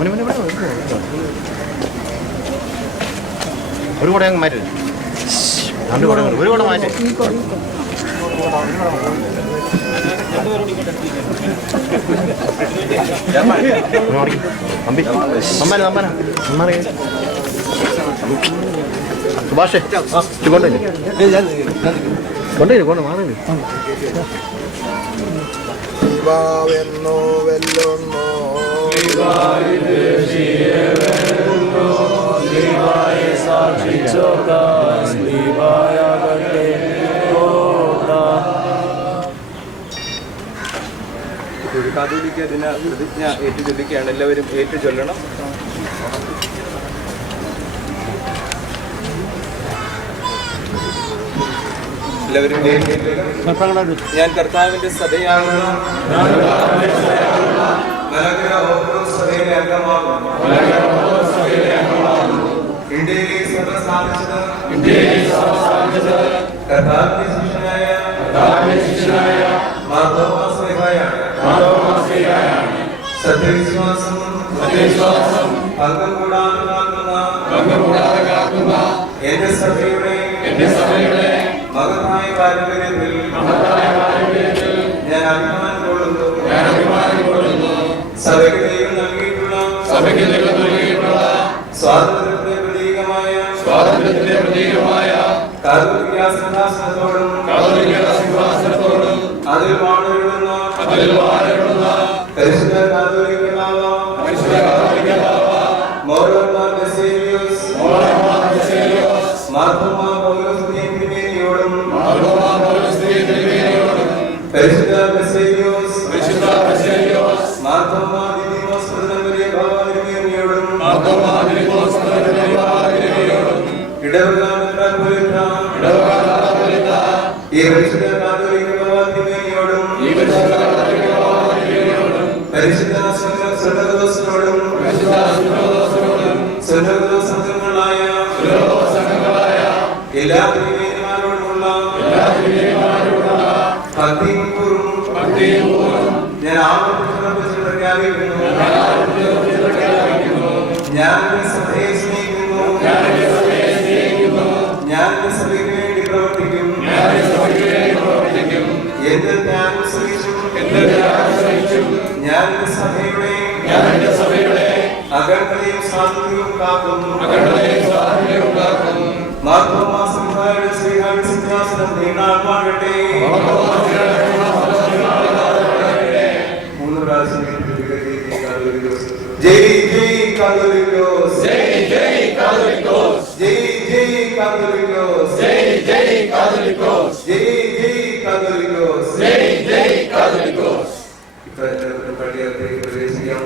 ഒരു കൂടെ അങ്ങ് മാറ്റി, രണ്ട് കൂടെ ഒരു കൂടെ മാറ്റി. സുഭാഷേ കൊണ്ടു മാറി. വെന്നോ വെല്ലുന്നോ കാതോലിക്ക ദിന പ്രതിജ്ഞ ഏറ്റുചൊല്ലിക്കുകയാണ്. എല്ലാവരും ഏറ്റുചൊല്ലണം. എല്ലാവരും ഞാൻ കർത്താവിന്റെ സഭയാകുന്ന സഭയിലെ അംഗമാകും. ഇന്ത്യയിലെ സഭ സ്ഥാപിച്ചത് കർത്താവിന്റെ ശിഷ്യനായ മാർത്തോമാ ശ്ലീഹായാണ്. സത്യവിശ്വാസം ഭംഗം കാക്കുന്ന എന്റെ സഭയുടെ മഹത്തായ പാരമ്പര്യത്തിൽ ഞാൻ അഭിമാനം കൊള്ളുന്നു. സഭയ്ക്ക് ദൈവം നൽകിയിട്ടുള്ള സ്വാതന്ത്ര്യത്തിന്റെ പ്രതീകമായ കാതോലിക്ക സിംഹാസനത്തോടും അതിൽ വാണിടുന്ന പരിശുദ്ധ കാതോലിക്ക ബാവ മോറോമാർ ബസേലിയോസ് മാർത്തോമാ പൗലോസ് തിരുമേനിയോടും പരിശുദ്ധ ബസേലിയോസ് മാർത്തോമാ ദിദിമോസ് പ്രഥമരിയ ബാവ തിരുമേനിയോടും ഇടവക മെത്രാപ്പൊലീത്ത ഈ പരിശുദ്ധ കാതോലിക്ക ബാവ തിരുമേനിയോടും പരിശുദ്ധ സുന്നതദോസിനോടും സുന്നതദോസംഘങ്ങളായ എല്ലാ തിരുമേനിമാരോടുമുള്ള ഭക്തിപൂർവ്വം ഞാൻ ആവർത്തിച്ച് പ്രഖ്യാപിക്കുന്നു. ഞാൻ സഭയെ സ്നേഹിക്കുന്നു. ഞാൻ സഭയ്ക്ക് വേണ്ടി പ്രവർത്തിക്കും. എന്റെ ത്യാഗം സഹിച്ചും ഞാൻ സഭയുടെ അഖണ്ഡതയും സ്വാതന്ത്ര്യവും കാക്കുന്നു. മാർത്തോമാ സഭയുടെ ശ്രീഹാടി സിംഹാസനം നീണാൾമാകട്ടെ. 3 പ്രാവശ്യം ജയ് ജയ് കാതോലിക്കോസ്, ജയ് ജയ് കാതോലിക്കോസ്, ജയ് ജയ് കാതോലിക്കോസ്, ജയ് ജയ് കാതോലിക്കോസ്, ജയ് ജയ് കാതോലിക്കോസ്, ജയ് ജയ് കാതോലിക്കോസ്. ഇപ്പൊ പള്ളിയകത്തേക്ക് പ്രവേശിക്കാം.